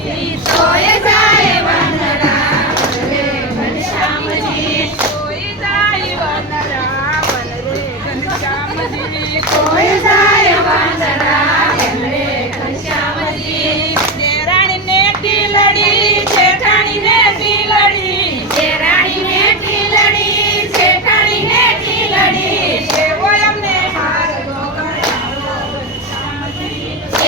सोय जाए वन रावण रे घनश्याम जी सोय जाए वन रावण रे घनश्याम जी सोय जाए वन रावण रे घनश्याम जी देराणी ने टीलड़ी जेठाणी ने टीलड़ी देराणी ने टीलड़ी जेठाणी ने टीलड़ी एवो एમને હાર લો ઘડાવો ઘનશ્યામ जी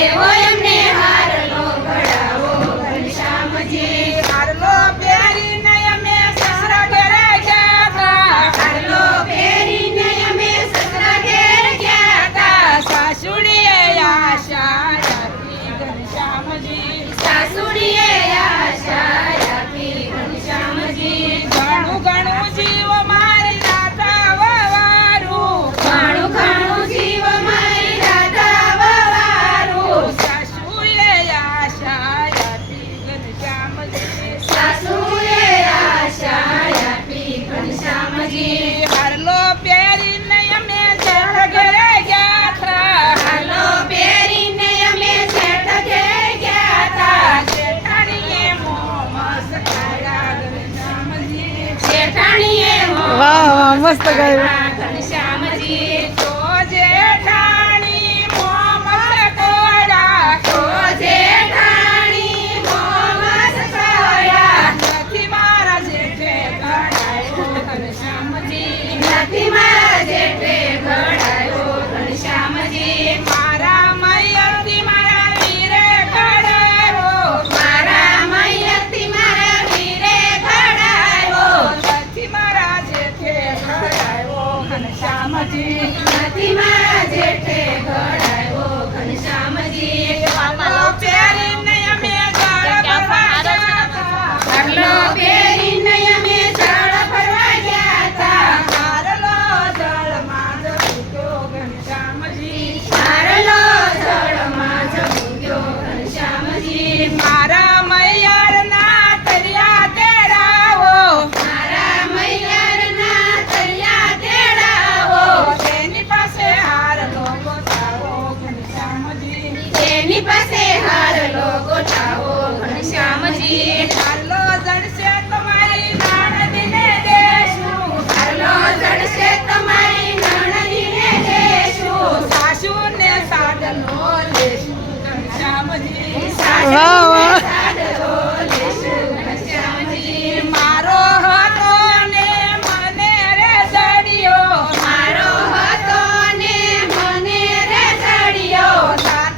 एवो एમને હાર लो ઘડાવો घनश्याम जी हार लो प्यारी नय में ससरा घरे गया था हार लो प्यारी नय में ससरा घेर गया था सासुड़िए आशा राखी घनश्याम जी सासुड़िए आशा राखी घनश्याम जी घणું ઘણું જીવ મારી રાધા વવારું ઘણું ઘણું જીવ મારી રાધા વવારું સાસુએ આશા રાખી ઘનશ્યામજી સાસુએ આશા રાખી ઘનશ્યામજી હારલો પહેરીને અમે જેઠ ઘરે ગયા હતા હારલો પહેરીને અમે જેઠ ઘરે ગયા હતા જેઠાણીએ મોં મસ્ત ખાયા ઘનશ્યામજી જેઠાણીએ મોં વાહ વાહ મસ્ત ગાયું ઘનશ્યામજી તો જેઠાણી મોં મસ્ત કોડા તો જેઠાણી મોં મસ્ત કોડા નથી મારા જેઠે ઘડાયો ઘનશ્યામજી નથી મારા જેઠે ઘડાયો ઘનશ્યામજી મારા મૈયરથી મારા વીરે ઘડાયો મારા મૈયરથી મારા વીરે ઘડાયો નથી મારા જેઠે ઘડાયો ઘનશ્યામજી નથી મારા જેઠે ઘડાયો ઘનશ્યામજી પાલો પહેરીને અમે જળ ભરવા ગયા હતા પાલો પહેરીને અમે જળ ભરવા ગયા હતા હારલો જળમાં જ ભૂગ્યો ઘનશ્યામજી હારલો જળમાં જ ભૂગ્યો ઘનશ્યામજી મારા મૈયરના તરિયા તેડાવો મારા મૈયરના તરિયા તેડાવો તેની પાસે હારલો ગોતાવો ઘનશ્યામજી તેની પાસે હારલો ગોતાવો ઘનશ્યામજી હારલો જડશે તમારી નાણદીને દેશું હારલો જડશે તમારી નાણદીને દેશું સાસુને સાડલો લેશું ઘનશ્યામજી વાહ વાહ સાડલો લેશું ઘનશ્યામજી મારો હતો ને મને રે જડિયો મારો હતો ને મને રે જડિયો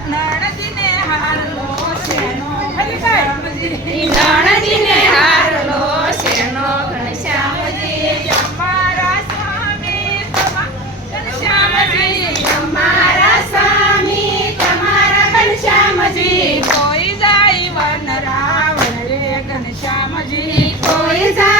નાણદીને હારલો શેનો ઘનશ્યામજી નાણદીને હારલો શેનો ઘનશ્યામજી અમારા સ્વામી ઘનશ્યામજી અમારા સ્વામી તમારા ઘનશ્યામજી કોઈ જાય વન રાવણ રે ઘનશ્યામજી કોઈ જાય